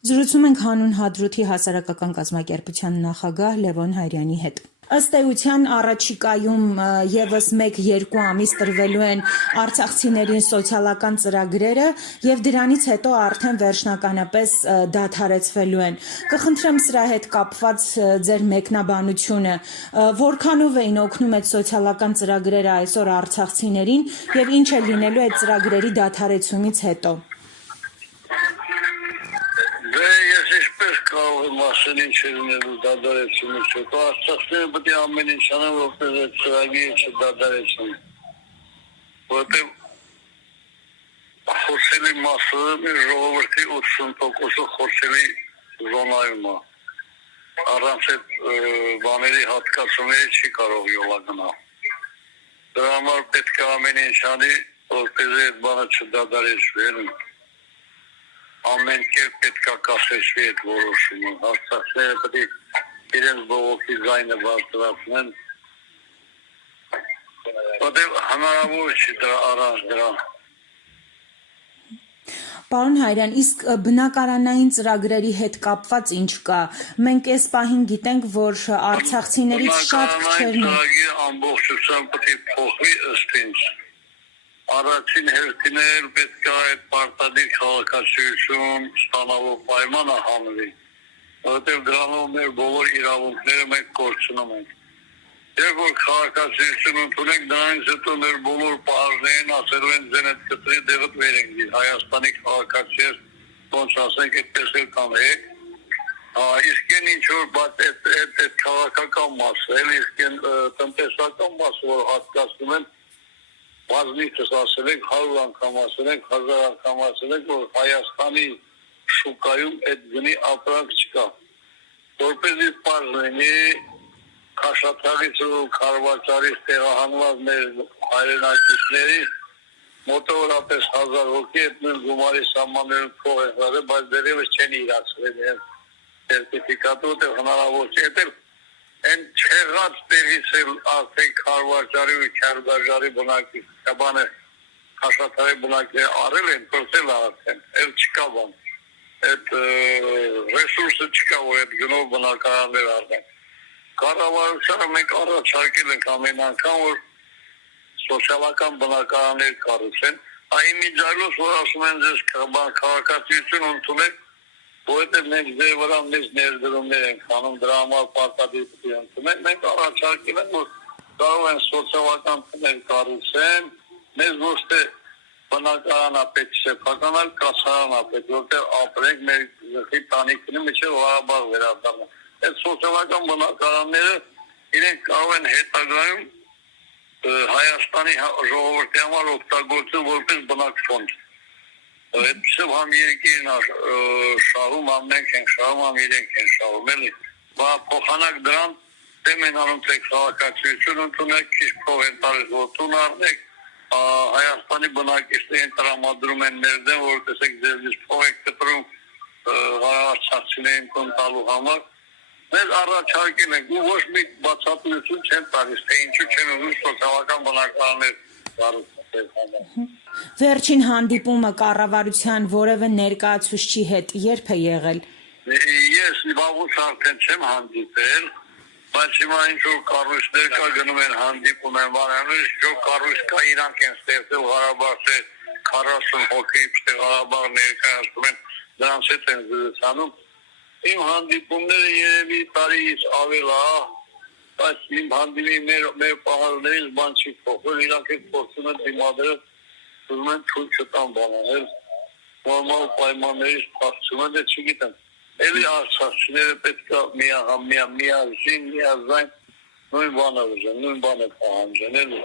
Զրուցում ենք հանուն Հադրութի հասարակական կազմակերպության նախագահ Լևոն Հայրյանի հետ։ Ըստ էության առաջիկայում եւս 1-2 ամիս տրվելու են արցախցիներին սոցիալական ծրագրերը եւ դրանից հետո արդեն վերջնականապես դադարեցվելու են։ Կխնդրեմ սրա հետ կապված ձեր մեկնաբանությունը, որքանով էին օգնում այդ սոցիալական ծրագրերը այսօր արցախցիներին եւ ինչ է լինելու այդ ծրագրերի դադարեցումից հետո։ Կարող եմ ասել ինչ է լինելու դադարեցումից հետո, արցախները պետք է ամեն ինչ անեն, որպես այդ ծրագիրը չդադարեցնեն, որովհետև խոցելի մասը ժողովրդի 80%-ը խոցելի զոնայում է, առանց այդ բաների հատկացումների չի կարող յոլա գնալ, դրա համար պետք է ամեն ինչ անի, որպես այդ բանը չդադարեցվի, ամեն կերպ պետք է կասեցվի այդ որոշումը, արցախները պետք է իրենց բողոքի ձայնը բարձրացնեն, որտեղ հնարավոր չի առանց դրա։ Պարոն Հայրյան, իսկ բնակարանային ծրագրերի հետ կապված ինչ կա։ Մենք այս պահին գիտենք, որ արցախցիներից շատ քչերն են։ Ծրագիրը ամբողջությամբ պետք է փոխվի ըստ ինձ։ Առաջին հերթին էլ պետք է այդ պարտադիր քաղաքացիություն ստանալու պայմանը հանվի, որովհետև դրանով մեր բոլոր իրավունքները մենք կորցնում ենք։ Երբ որ քաղաքացիություն ընդունենք, դրանից հետո մեր բոլոր պահանջներին ասելու են ձեն այդ կտրի դեղդ վեր ենք դիր, Հայաստանի քաղաքացիներ, ոնց ասենք այդպես էլ կանեք, իսկ են ինչ որ բայց այդ քաղաքական մասը, իսկ են տնտեսական մասը, որ հատկացնում են, բազմիցս ասել ենք, 100 անգամ ասել ենք, 1000 անգամ ասել ենք, որ Հայաստանի շուկայում այդ գնի ապրանք չկա։ Որպեսզի պարզ լինի, Քաշաթաղից ու Քարվաճարից տեղահանված մեր հայրենակիցների մոտավորապես 1000 հոգի այդ նույն գումարի սահմաններում փող են վարել, բայց դեռևս չեն իրացրել սերտիֆիկատը, որտեղ հնարավոր չէ։ Այն չեղած տեղից էլ արդեն Քարվաճարի ու Քյարդաժարի բնակիչները Քաշաթաղի բնակիչները արել են, փորձել արդեն, էլ չկա բան։ Այդ ռեսուրսը չկա, որ այդ գնով բնակարաններ արդեն։ Կառավարությանը մենք առաջարկել ենք ամեն անգամ, որ սոցիալական բնակարաններ կառուցեն, այնիմիջայլոց, որ ասում են ձեզ քաղաքացիություն ընդունեք, որովհետև մենք ձեր վրա մեծ ներդրումներ ենք անում, դրա համար պարտադիր պետք է ընդունենք, մենք առաջարկել ենք, որ կարող են սոցիալական տներ կառուցեն, մեզ ոչ թե բնակարանապետ սեփականալ, կացարանապետ, որտեղ ապրենք մեր գլխի տանիքին միջև Ղարաբաղ վերադառնալ։ Այդ սոցիալական բնակարանները իրենք կարող են հետագայում Հայաստանի ժողովրդի համար օգտագործել որպես բնակֆոնդ։ Այդպիսով համ երկիրն շահում, համ մենք ենք շահում, համ իրենք են շահում, էլի։ Փոխանակ դրան դեմ են անում թե քաղաքացիություն ընդունեք, քիչ փող են տալիս, որ տուն առնեք, Հայաստանի բնակիչներին տրամադրում են ներդեմ, որ տեսեք ձեզնից փող եք կտրում արցախցիներին տուն տալու համար։ Մենք առաջարկել ենք ու ոչ մի բացատրություն չեն տալիս, թե ինչու չեն ուզում սոցիալական բնակարաններ կառուցել։ Վերջին հանդիպումը կառավարության որևէ ներկայացուցչի հետ երբ է եղել։ Ես վաղուց արդեն չեմ հանդիպել, բայց հիմա ինչ-որ կառույցներ կա, գնում են հանդիպում են բանանում, ինչ-որ կառույց կա, իրանք են ստեղծել Ղարաբաղի 40 հոգի Ղարաբաղ ներկայացնում են, դրանց հետ են զրուցանում։ Իմ հանդիպումները երևի տարիից ավել է, բայց իմ հանդիպի մեր պահանջներից բան չի փոխվել, իրանք հետ փորձում են դիմադրել, ուզում են թույլ չտան բանել, նորմալ պայմաններից փախչում են, դե չգիտեմ։ Էլի արցախցիները պետք է միաժին, միազայն նույն բանը ուզեն, նույն բանը պահանջեն, էլի։